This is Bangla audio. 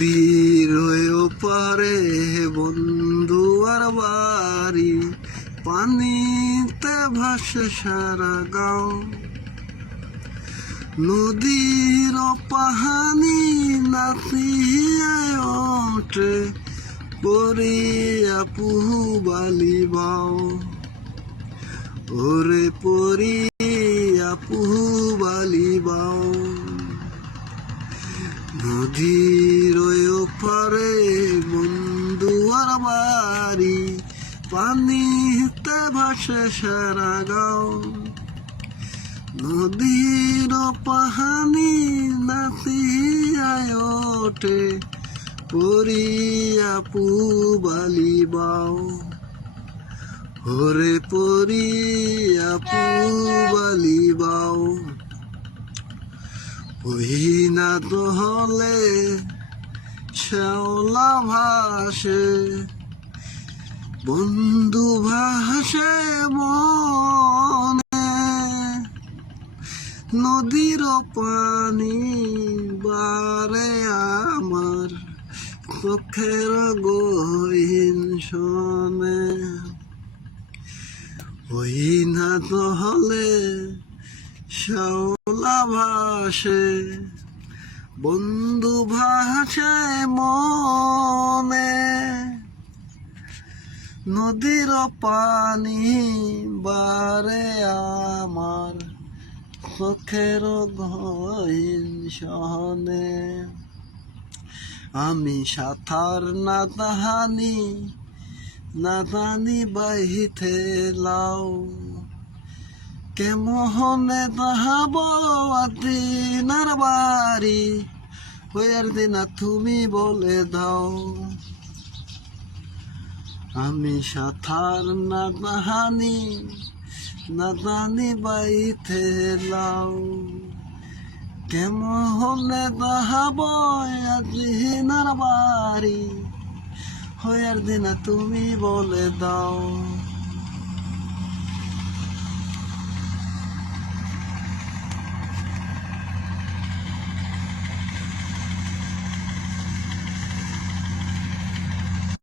নদীর ওপারে বন্ধু আর বাড়ি, পানিতে ভাসে সারা গাঁও। নদীর পাহানি নাচিয়ায় ওঠে, পরিয়া পুহু বালি বাও। ওরে পরিয়া পুহু বালি বাও। নদীর ওপারে বন্ধু আর বাড়ি, পানিতে ভাসে সারা গাঁও। নদীর পাহানি নাচিয়ায় ওঠে, পরিয়া পুবালি বাও। ওরে পরিয়া পুবালি বাও। ওই না তো হলে শ্যাওলা ভাসে, বন্ধু ভাসে মনে। নদীর পানি বারে আমার চোখের গহীন শোনে। ওই না তো হলে শ্যাওলা ভাসে, বন্ধু ভাসে মনে। নদীর পানি বারে আমার চোখের গহীন শোনে। আমি সাঁতার না জানি বাহিতে লাও। কেমনে তাহাব দিনার বাড়ি, হইয়ার দিনা তুমি বলে দাও। আমি সাঁতার না জানি বাহিতে লাও। কেমনে তাহাব দিনার বাড়ি, হইয়ার দিনা তুমি বলে দাও।